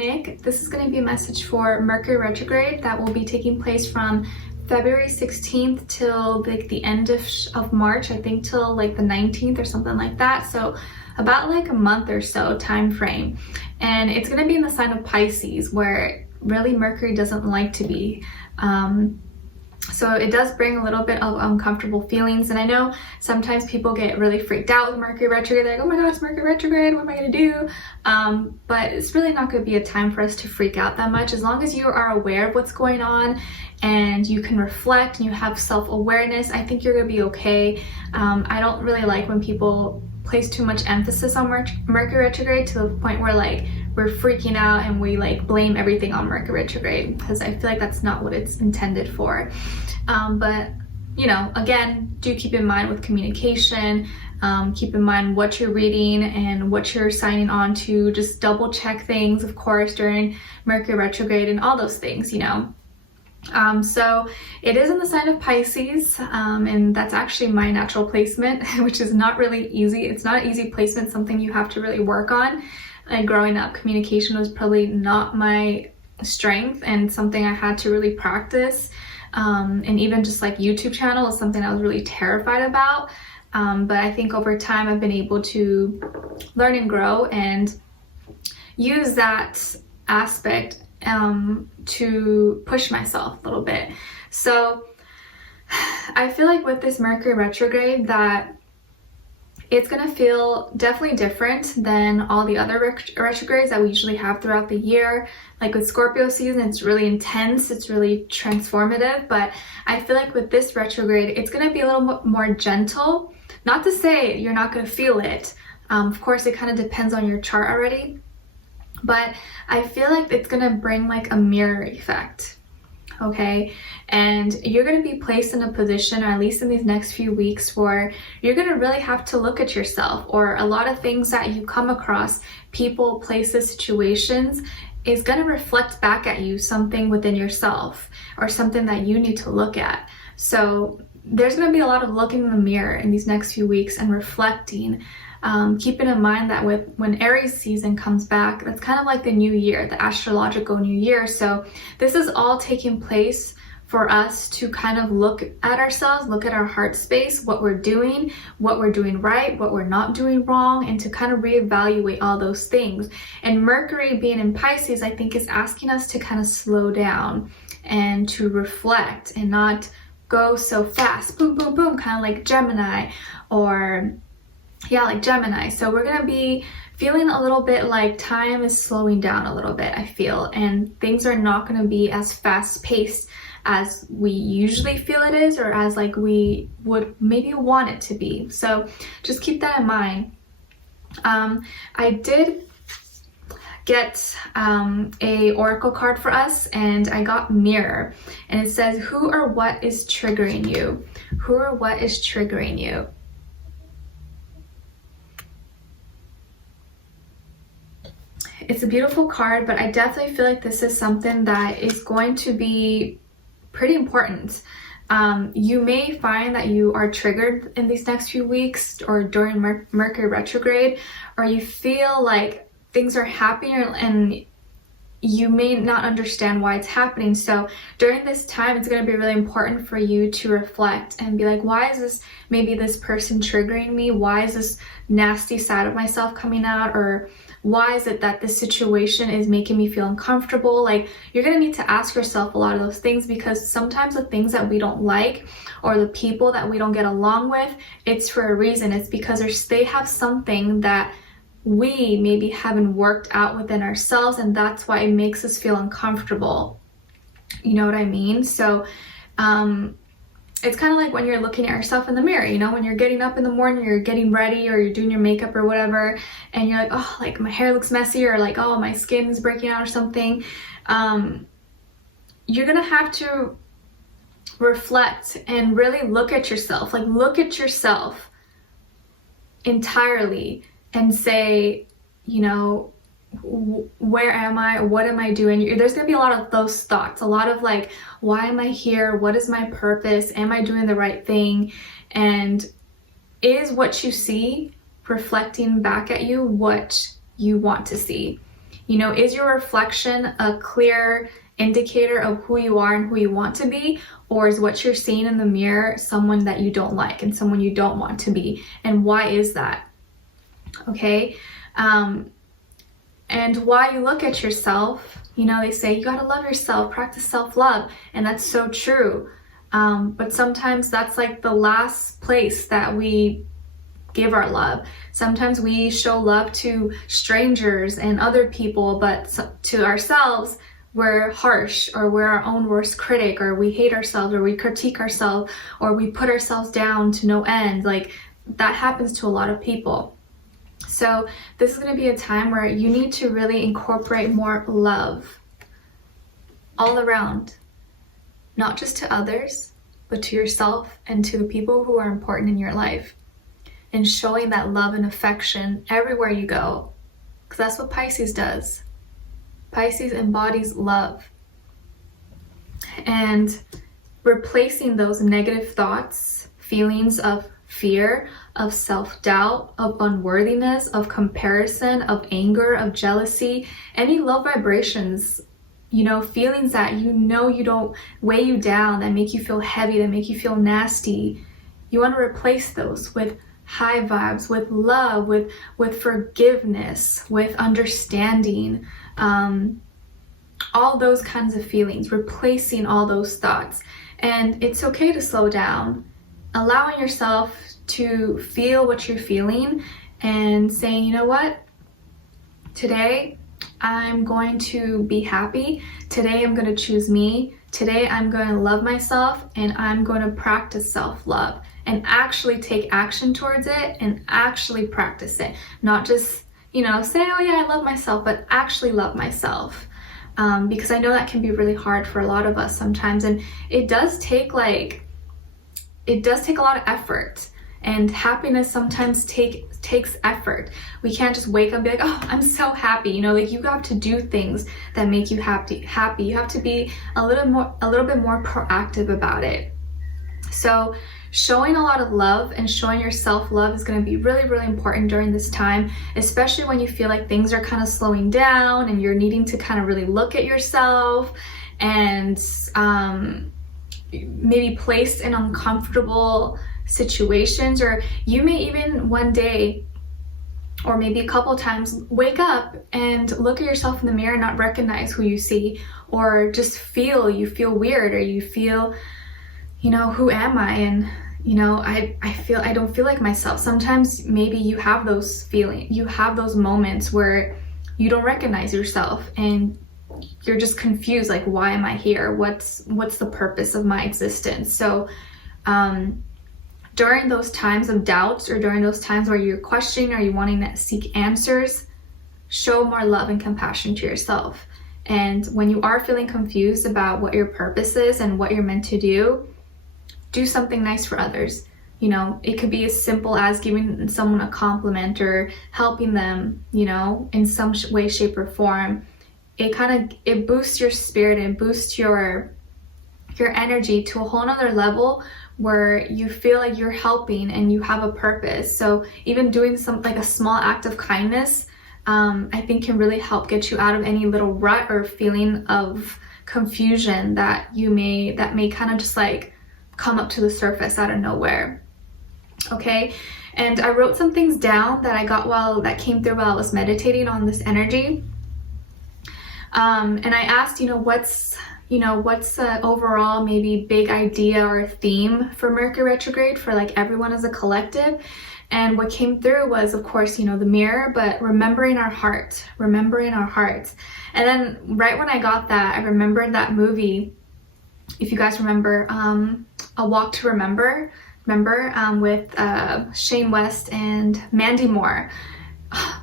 Nick. This is going to be a message for Mercury retrograde that will be taking place from February 16th till like the end of March, I think till like the 19th or something like that. So about like a month or so time frame. And it's going to be in the sign of Pisces, where really Mercury doesn't like to be. So it does bring a little bit of uncomfortable feelings. And I know sometimes people get really freaked out with Mercury retrograde. They're like, oh my god, it's Mercury retrograde, what am I going to do? But it's really not going to be a time for us to freak out that much. As long as you are aware of what's going on and you can reflect and you have self-awareness, I think you're going to be okay. I don't really like when people place too much emphasis on Mercury retrograde to the point where like we're freaking out and we like blame everything on Mercury retrograde, because I feel like that's not what it's intended for. But you know, again, do keep in mind with communication, keep in mind what you're reading and what you're signing on to. Just double check things, of course, during Mercury retrograde and all those things, you know. So it is in the sign of Pisces, and that's actually my natural placement, which is not really easy. It's not an easy placement, something you have to really work on. And growing up, communication was probably not my strength and something I had to really practice. And even just like YouTube channel is something I was really terrified about. But I think over time I've been able to learn and grow and use that aspect to push myself a little bit. So I feel like with this Mercury retrograde that it's gonna feel definitely different than all the other retrogrades that we usually have throughout the year. Like with Scorpio season, it's really intense, it's really transformative, but I feel like with this retrograde, it's gonna be a little more gentle. Not to say you're not gonna feel it. Of course, it kind of depends on your chart already, but I feel like it's gonna bring like a mirror effect. Okay, and you're going to be placed in a position, or at least in these next few weeks, where you're going to really have to look at yourself, or a lot of things that you come across, people, places, situations, is going to reflect back at you something within yourself or something that you need to look at. So there's going to be a lot of looking in the mirror in these next few weeks and reflecting. Keeping in mind that when Aries season comes back, that's kind of like the new year, the astrological new year. So this is all taking place for us to kind of look at ourselves, look at our heart space, what we're doing right, what we're not doing wrong, and to kind of reevaluate all those things. And Mercury being in Pisces, I think, is asking us to kind of slow down and to reflect and not go so fast, boom, boom, boom, kind of like Gemini, or yeah, like Gemini. So we're gonna be feeling a little bit like time is slowing down a little bit, I feel, and things are not gonna be as fast paced as we usually feel it is, or as like we would maybe want it to be. So just keep that in mind. I did get a oracle card for us, and I got mirror, and it says, who or what is triggering you? Who or what is triggering you? It's a beautiful card, but I definitely feel like this is something that is going to be pretty important. You may find that you are triggered in these next few weeks or during Mercury retrograde, or you feel like things are happening and you may not understand why it's happening. So during this time, it's going to be really important for you to reflect and be like, why is maybe this person triggering me? Why is this nasty side of myself coming out? Or why is it that this situation is making me feel uncomfortable? Like, you're going to need to ask yourself a lot of those things, because sometimes the things that we don't like or the people that we don't get along with, it's for a reason. It's because they have something that we maybe haven't worked out within ourselves, and that's why it makes us feel uncomfortable. You know what I mean? So it's kind of like when you're looking at yourself in the mirror, you know, when you're getting up in the morning, you're getting ready, or you're doing your makeup or whatever, and you're like, oh, like my hair looks messy, or like, oh, my skin is breaking out or something. You're gonna have to reflect and really look at yourself, like look at yourself entirely and say, you know, where am I? What am I doing? There's gonna be a lot of those thoughts, a lot of like, why am I here? What is my purpose? Am I doing the right thing? And is what you see reflecting back at you what you want to see? You know, is your reflection a clear indicator of who you are and who you want to be? Or is what you're seeing in the mirror someone that you don't like and someone you don't want to be? And why is that? Okay. And why you look at yourself, you know, they say you gotta love yourself, practice self-love, and that's so true. But sometimes that's like the last place that we give our love. Sometimes we show love to strangers and other people, but to ourselves, we're harsh, or we're our own worst critic, or we hate ourselves, or we critique ourselves, or we put ourselves down to no end. Like, that happens to a lot of people. So this is going to be a time where you need to really incorporate more love all around, not just to others, but to yourself and to the people who are important in your life, and showing that love and affection everywhere you go, because that's what Pisces does. Pisces embodies love. And replacing those negative thoughts, feelings of fear, of self-doubt, of unworthiness, of comparison, of anger, of jealousy, any low vibrations, you know, feelings that you know you don't weigh you down, that make you feel heavy, that make you feel nasty. You want to replace those with high vibes, with love, with forgiveness, with understanding, all those kinds of feelings, replacing all those thoughts. And it's okay to slow down, allowing yourself to feel what you're feeling and saying, you know what, today I'm going to be happy. Today I'm going to choose me. Today I'm going to love myself, and I'm going to practice self-love and actually take action towards it and actually practice it. Not just, you know, say, oh yeah, I love myself, but actually love myself. Because I know that can be really hard for a lot of us sometimes, and it does take a lot of effort. And happiness sometimes takes effort. We can't just wake up and be like, oh, I'm so happy. You know, like, you have to do things that make you happy. You have to be a little bit more proactive about it. So showing a lot of love and showing your self-love is going to be really, really important during this time, especially when you feel like things are kind of slowing down and you're needing to kind of really look at yourself and maybe placed in uncomfortable situations, or you may even one day, or maybe a couple times, wake up and look at yourself in the mirror and not recognize who you see, or just you feel weird, or you feel, you know, who am I? And, you know, I don't feel like myself. Sometimes maybe you have those feelings, you have those moments where you don't recognize yourself and you're just confused, like, why am I here? What's the purpose of my existence? So during those times of doubts, or during those times where you're questioning or you're wanting to seek answers, show more love and compassion to yourself. And when you are feeling confused about what your purpose is and what you're meant to do something nice for others. You know, it could be as simple as giving someone a compliment or helping them, you know, in some way, shape, or form. It boosts your spirit and boosts your energy to a whole nother level, where you feel like you're helping and you have a purpose. So even doing like a small act of kindness, I think can really help get you out of any little rut or feeling of confusion that may kind of just like come up to the surface out of nowhere. Okay, and I wrote some things down that I got that came through while I was meditating on this energy. And I asked, what's the overall maybe big idea or theme for Mercury retrograde for like everyone as a collective? And what came through was, of course, the mirror, but remembering our hearts. And then right when I got that, I remembered that movie, if you guys remember, A Walk to Remember, with Shane West and Mandy Moore.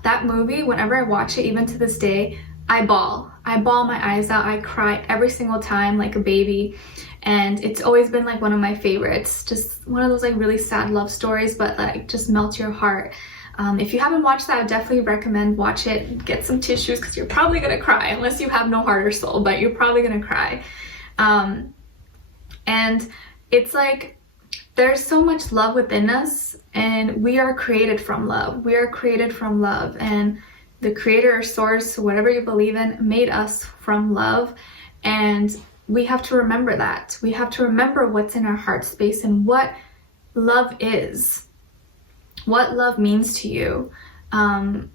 That movie, whenever I watch it, even to this day, I bawl my eyes out. I cry every single time like a baby, and it's always been like one of my favorites. Just one of those like really sad love stories, but like just melts your heart. If you haven't watched that, I definitely recommend watch it. Get some tissues, because you're probably gonna cry, unless you have no heart or soul, but you're probably gonna cry. And it's like there's so much love within us, and we are created from love. And the creator or source, whatever you believe in, made us from love. And we have to remember that. We have to remember what's in our heart space and what love is, what love means to you. And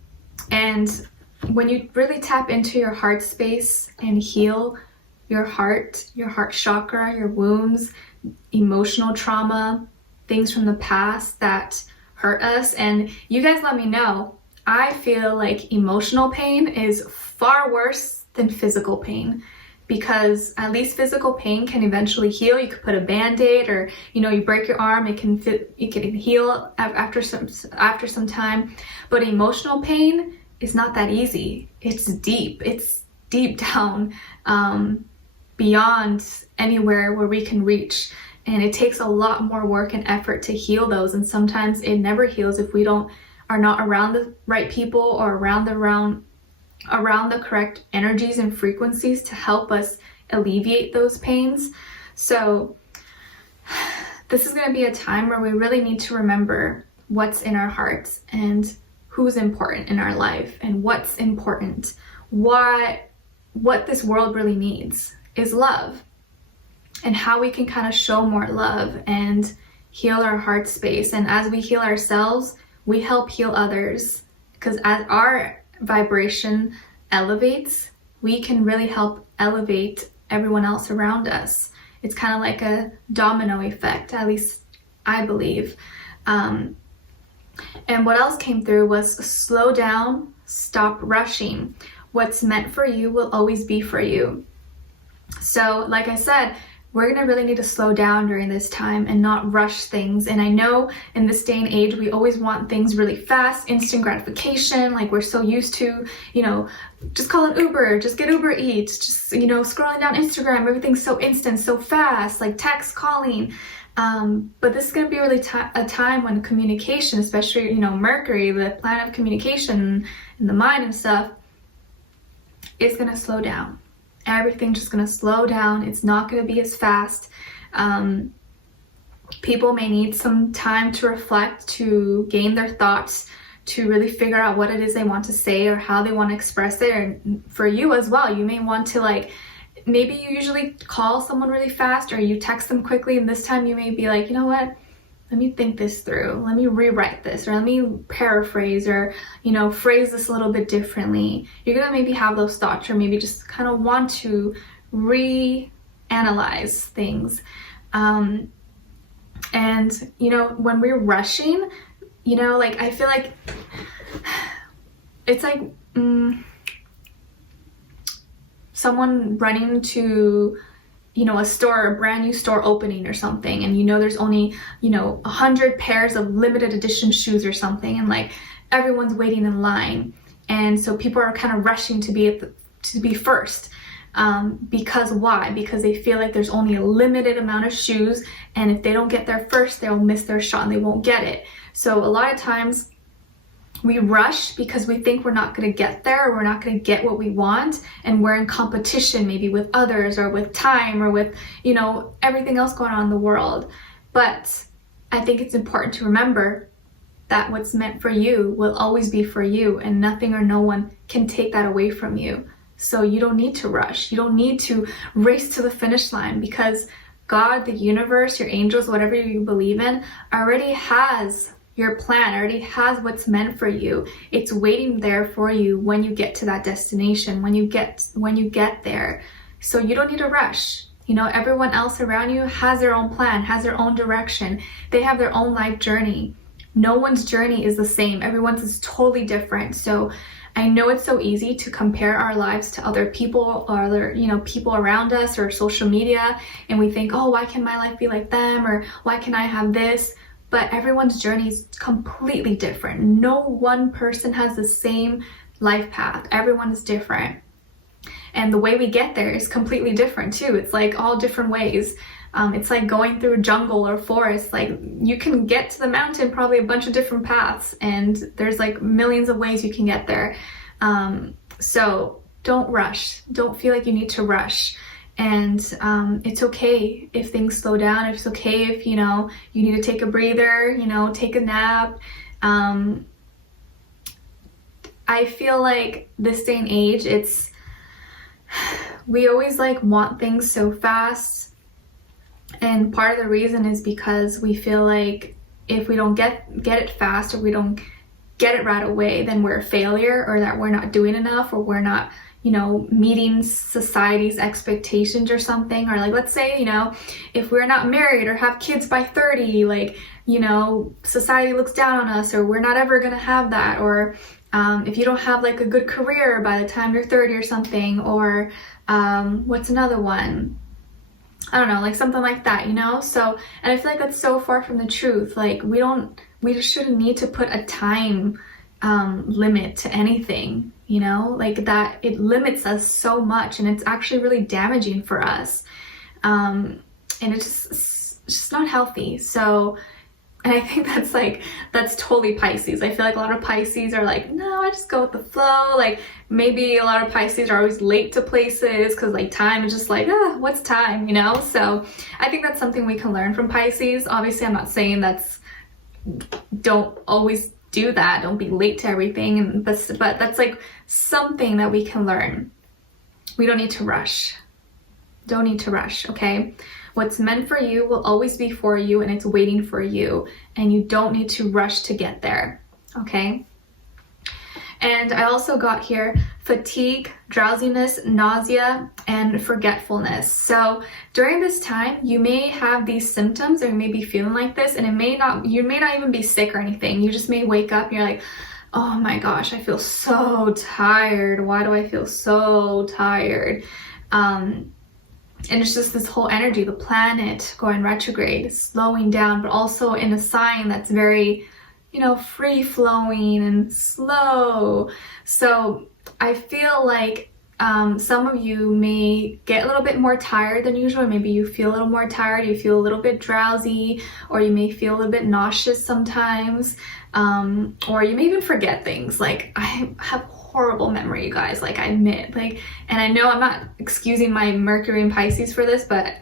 when you really tap into your heart space and heal your heart chakra, your wounds, emotional trauma, things from the past that hurt us. And you guys let me know, I feel like emotional pain is far worse than physical pain, because at least physical pain can eventually heal. You could put a band-aid, or you break your arm, it can heal after some time. But emotional pain is not that easy. It's deep down, beyond anywhere where we can reach. And it takes a lot more work and effort to heal those. And sometimes it never heals if we are not around the right people, or around the correct energies and frequencies to help us alleviate those pains. So this is going to be a time where we really need to remember what's in our hearts and who's important in our life, and what's important. What this world really needs is love, and how we can kind of show more love and heal our heart space. And as we heal ourselves, we help heal others, because as our vibration elevates, we can really help elevate everyone else around us. It's kind of like a domino effect, at least I believe. And what else came through was slow down, stop rushing. What's meant for you will always be for you. So like I said, we're going to really need to slow down during this time and not rush things. And I know in this day and age, we always want things really fast, instant gratification. Like, we're so used to, just call it Uber, just get Uber Eats, just, scrolling down Instagram, everything's so instant, so fast, like text, calling. But this is going to be really a time when communication, especially, Mercury, the planet of communication and the mind and stuff, is going to slow down. Everything's just going to slow down. It's not going to be as fast. People may need some time to reflect, to gain their thoughts, to really figure out what it is they want to say or how they want to express it. And for you as well, you may want to maybe you usually call someone really fast or you text them quickly, and this time you may be like, you know what? Let me think this through. Let me rewrite this, or let me paraphrase, or, phrase this a little bit differently. You're going to maybe have those thoughts, or maybe just kind of want to reanalyze things. And, when we're rushing, I feel like it's like someone running to a store, a brand new store opening or something, and there's only 100 pairs of limited edition shoes or something, and everyone's waiting in line, and so people are kind of rushing to be first, because why? Because they feel like there's only a limited amount of shoes, and if they don't get there first, they'll miss their shot and they won't get it. So a lot of times we rush because we think we're not going to get there, or we're not going to get what we want, and we're in competition maybe with others, or with time, or with, everything else going on in the world. But I think it's important to remember that what's meant for you will always be for you, and nothing or no one can take that away from you. So you don't need to rush. You don't need to race to the finish line, because God, the universe, your angels, whatever you believe in, already has your plan, already has what's meant for you. It's waiting there for you when you get to that destination, when you get there. So you don't need to rush. Everyone else around you has their own plan, has their own direction. They have their own life journey. No one's journey is the same. Everyone's is totally different. So I know it's so easy to compare our lives to other people, or other, people around us, or social media, and we think, oh, why can my life be like them, or why can I have this? But everyone's journey is completely different. No one person has the same life path. Everyone is different. And the way we get there is completely different too. It's all different ways. It's like going through a jungle or forest. You can get to the mountain probably a bunch of different paths, and there's millions of ways you can get there. So don't rush. Don't feel like you need to rush. And it's okay if things slow down. It's okay if, you need to take a breather, take a nap. I feel like this day and age, we always like want things so fast, and part of the reason is because we feel like if we don't get it fast, or we don't get it right away, then we're a failure, or that we're not doing enough, or we're not, you know, meeting society's expectations or something. Or like, let's say, you know, if we're not married or have kids by 30, like, you know, society looks down on us, or we're not ever gonna have that. Or if you don't have like a good career by the time you're 30 or something, or what's another one? I don't know, like something like that, you know? So, and I feel like that's so far from the truth. Like, we just shouldn't need to put a time limit to anything, you know? Like, that it limits us so much, and it's actually really damaging for us. And it's just not healthy. So, and I think that's totally Pisces. I feel like a lot of Pisces are like, no, I just go with the flow. Like, maybe a lot of Pisces are always late to places because like time is just like, what's time, you know? So I think that's something we can learn from Pisces. Obviously, I'm not saying don't always do that. Don't be late to everything. But that's like something that we can learn. We don't need to rush. Don't need to rush, okay? What's meant for you will always be for you, and it's waiting for you, and you don't need to rush to get there, okay? And I also got here fatigue, drowsiness, nausea, and forgetfulness. So during this time, you may have these symptoms, or you may be feeling like this, and you may not even be sick or anything. You just may wake up and you're like, oh my gosh, I feel so tired. Why do I feel so tired? And it's just this whole energy, the planet going retrograde, slowing down, but also in a sign that's very, you know, free-flowing and slow. So I feel like some of you may get a little bit more tired than usual. Maybe you feel a little more tired, you feel a little bit drowsy, or you may feel a little bit nauseous sometimes, or you may even forget things. Like, I have horrible memory, you guys, like, I admit, like, and I know I'm not excusing my Mercury and Pisces for this, but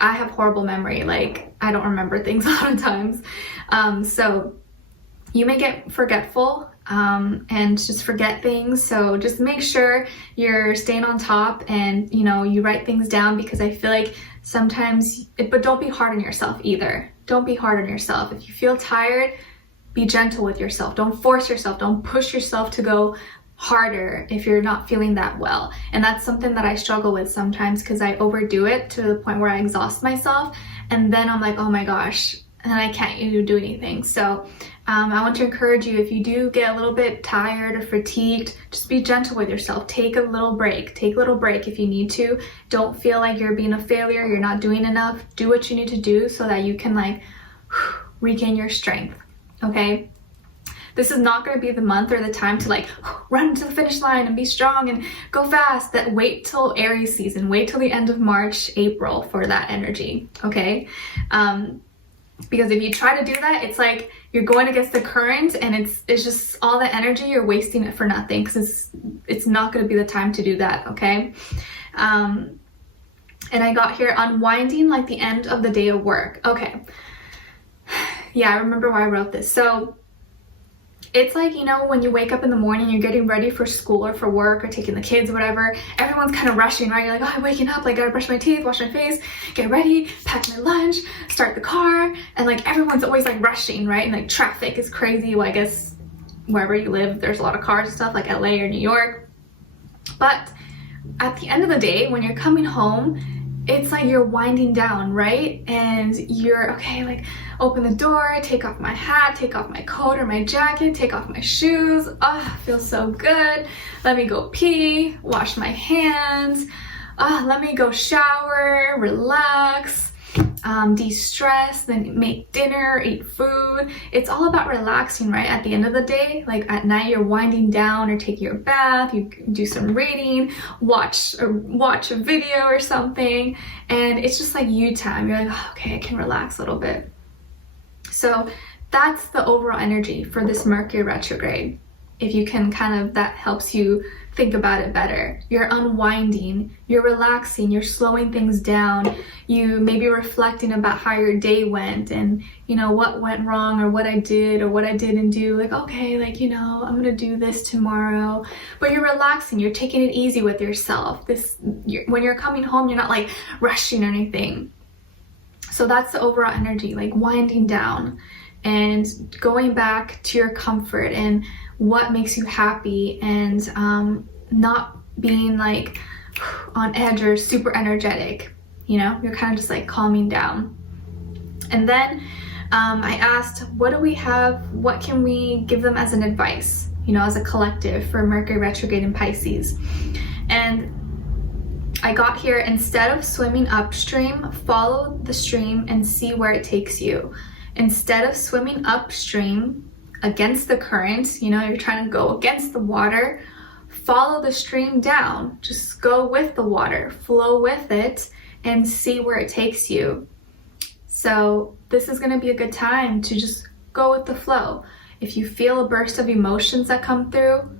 I have horrible memory. Like, I don't remember things a lot of times. So you may get forgetful and just forget things. So just make sure you're staying on top, and, you know, you write things down, because I feel like sometimes, but don't be hard on yourself either. Don't be hard on yourself. If you feel tired, be gentle with yourself. Don't force yourself. Don't push yourself to go harder if you're not feeling that well. And that's something that I struggle with sometimes, because I overdo it to the point where I exhaust myself, and then I'm like, oh my gosh, and I can't do anything. So I want to encourage you, if you do get a little bit tired or fatigued, just be gentle with yourself. Take a little break. Take a little break if you need to. Don't feel like you're being a failure, you're not doing enough. Do what you need to do so that you can like regain your strength, okay? This is not going to be the month or the time to like run to the finish line and be strong and go fast. That wait till Aries season, wait till the end of March, April for that energy, okay? Because if you try to do that, it's like you're going against the current, and it's just all the energy, you're wasting it for nothing, because it's not going to be the time to do that, okay? And I got here unwinding, like the end of the day of work. Okay. Yeah, I remember why I wrote this. So it's like, you know, when you wake up in the morning, you're getting ready for school or for work or taking the kids or whatever, everyone's kind of rushing, right? You're like, oh, I'm waking up, like, gotta brush my teeth, wash my face, get ready, pack my lunch, start the car, and like everyone's always like rushing, right? And like traffic is crazy. Well, I guess wherever you live, there's a lot of cars and stuff, like LA or New York. But at the end of the day, when you're coming home, it's like you're winding down, right? And you're okay, like open the door, take off my hat, take off my coat or my jacket, take off my shoes. Oh, feels so good. Let me go pee, wash my hands. Let me go shower, relax, de-stress, then make dinner, eat food. It's all about relaxing, right? At the end of the day, like at night, you're winding down or taking your bath, you do some reading, watch a video or something, and it's just like you time. You're like, oh, okay, I can relax a little bit. So that's the overall energy for this Mercury retrograde. If you can that helps you think about it better. You're unwinding, you're relaxing, you're slowing things down. You may be reflecting about how your day went and, you know, what went wrong or what I did or what I didn't do. Like, okay, like, you know, I'm gonna do this tomorrow. But you're relaxing, you're taking it easy with yourself. When you're coming home, you're not like rushing or anything. So that's the overall energy, like winding down and going back to your comfort and what makes you happy, and not being like on edge or super energetic. You know, you're kind of just like calming down. And then I asked, what do we have? What can we give them as an advice, you know, as a collective for Mercury retrograde in Pisces? And I got here, instead of swimming upstream, follow the stream and see where it takes you. Instead of swimming upstream against the current, you know, you're trying to go against the water, follow the stream down. Just go with the water, flow with it, and see where it takes you. So this is going to be a good time to just go with the flow. If you feel a burst of emotions that come through,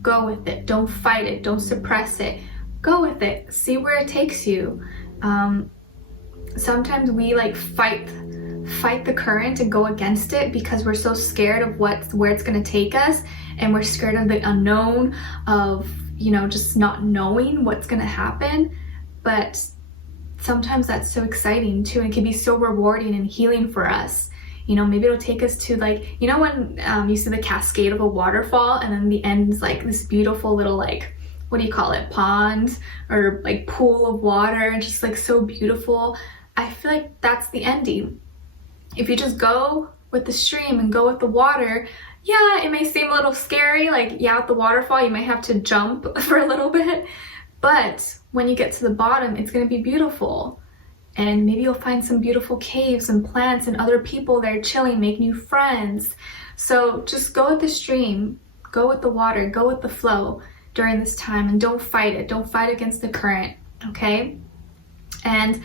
go with it. Don't fight it. Don't suppress it. Go with it. See where it takes you. Sometimes we like fight the current and go against it because we're so scared of where it's going to take us, and we're scared of the unknown, of, you know, just not knowing what's going to happen. But sometimes that's so exciting too, and it can be so rewarding and healing for us. You know, maybe it'll take us to, like, you know, when you see the cascade of a waterfall and then the end is like this beautiful little, like, what do you call it, pond or like pool of water, just like so beautiful. I feel like that's the ending. If you just go with the stream and go with the water, yeah, it may seem a little scary, like, yeah, at the waterfall you might have to jump for a little bit, but when you get to the bottom, it's going to be beautiful. And maybe you'll find some beautiful caves and plants and other people there chilling, make new friends. So just go with the stream, go with the water, go with the flow during this time, and don't fight it. Don't fight against the current, okay? And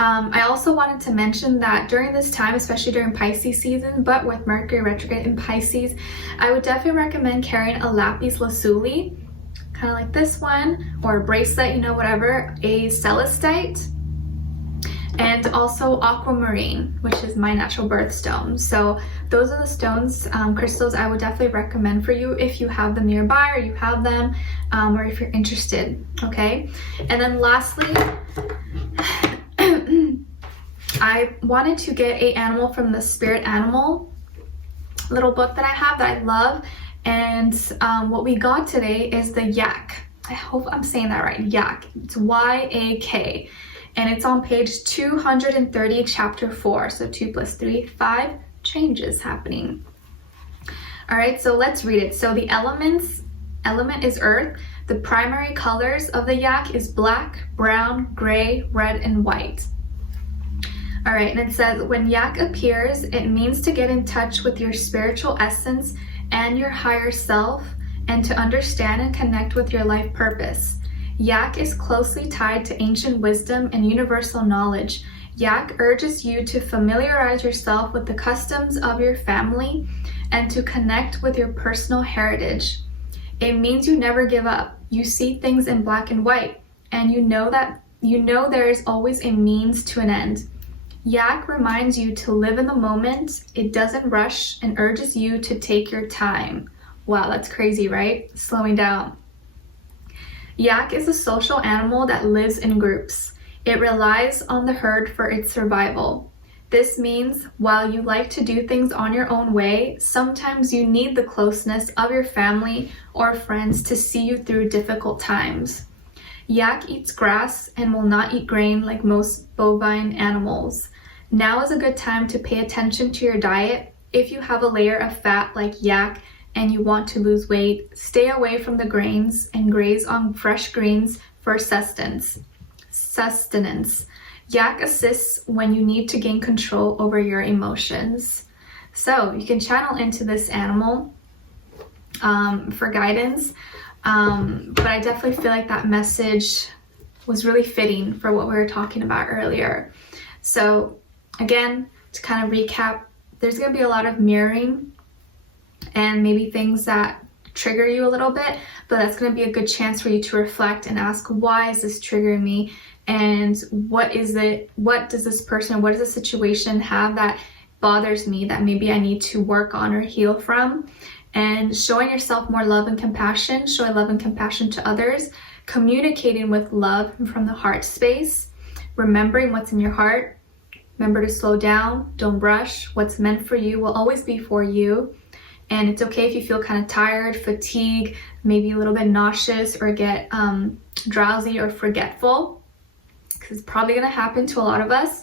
I also wanted to mention that during this time, especially during Pisces season, but with Mercury retrograde in Pisces, I would definitely recommend carrying a lapis lazuli, kind of like this one, or a bracelet, you know, whatever, a celestite, and also aquamarine, which is my natural birthstone. So those are the stones, crystals I would definitely recommend for you if you have them nearby, or you have them, or if you're interested, okay? And then lastly, I wanted to get an animal from the Spirit Animal little book that I have that I love. And what we got today is the yak. I hope I'm saying that right, yak. It's Y-A-K. And it's on page 230, chapter 4. So 2 + 3, 5 changes happening. All right, so let's read it. So the element is earth. The primary colors of the yak is black, brown, gray, red, and white. All right, and it says, when yak appears, it means to get in touch with your spiritual essence and your higher self, and to understand and connect with your life purpose. Yak is closely tied to ancient wisdom and universal knowledge. Yak urges you to familiarize yourself with the customs of your family and to connect with your personal heritage. It means you never give up. You see things in black and white, and you know there is always a means to an end. Yak reminds you to live in the moment. It doesn't rush and urges you to take your time. Wow, that's crazy, right? Slowing down. Yak is a social animal that lives in groups. It relies on the herd for its survival. This means while you like to do things on your own way, sometimes you need the closeness of your family or friends to see you through difficult times. Yak eats grass and will not eat grain like most bovine animals. Now is a good time to pay attention to your diet. If you have a layer of fat like yak and you want to lose weight, stay away from the grains and graze on fresh greens for sustenance. Yak assists when you need to gain control over your emotions. So you can channel into this animal for guidance. But I definitely feel like that message was really fitting for what we were talking about earlier. So again, to kind of recap, there's going to be a lot of mirroring and maybe things that trigger you a little bit, but that's going to be a good chance for you to reflect and ask, why is this triggering me? And what is it? What does this person, what does the situation have that bothers me that maybe I need to work on or heal from? And showing yourself more love and compassion, showing love and compassion to others, communicating with love from the heart space, remembering what's in your heart. Remember to slow down, don't rush. What's meant for you will always be for you. And it's okay if you feel kind of tired, fatigued, maybe a little bit nauseous, or get drowsy or forgetful, because it's probably going to happen to a lot of us.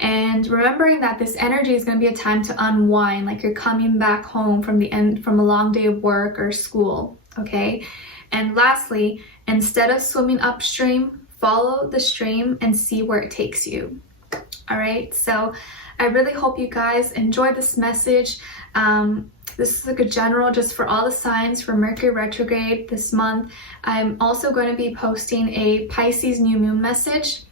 And remembering that this energy is going to be a time to unwind, like you're coming back home from a long day of work or school, okay? And lastly, instead of swimming upstream, follow the stream and see where it takes you. All right, so I really hope you guys enjoyed this message. This is like a general just for all the signs for Mercury retrograde this month. I'm also going to be posting a Pisces new moon message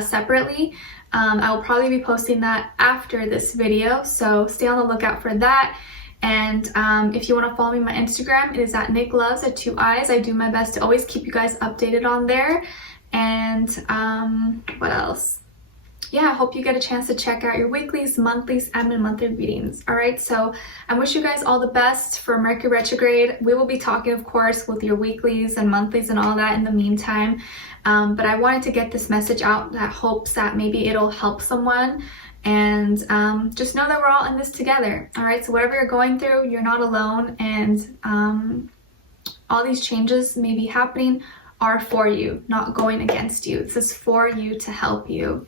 separately. I will probably be posting that after this video, so stay on the lookout for that. And if you want to follow me on my Instagram, it is at Nicloves at 2 eyes. I do my best to always keep you guys updated on there. And what else? Yeah, I hope you get a chance to check out your weeklies, monthlies, and monthly readings. All right, so I wish you guys all the best for Mercury retrograde. We will be talking, of course, with your weeklies and monthlies and all that in the meantime. But I wanted to get this message out that hopes that maybe it'll help someone. And just know that we're all in this together. All right, so whatever you're going through, you're not alone. And all these changes may be happening are for you, not going against you. This is for you to help you.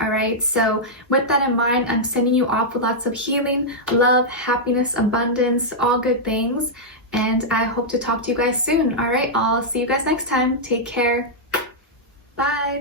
All right, so with that in mind, I'm sending you off with lots of healing, love, happiness, abundance, all good things. And I hope to talk to you guys soon. All right, I'll see you guys next time. Take care. Bye.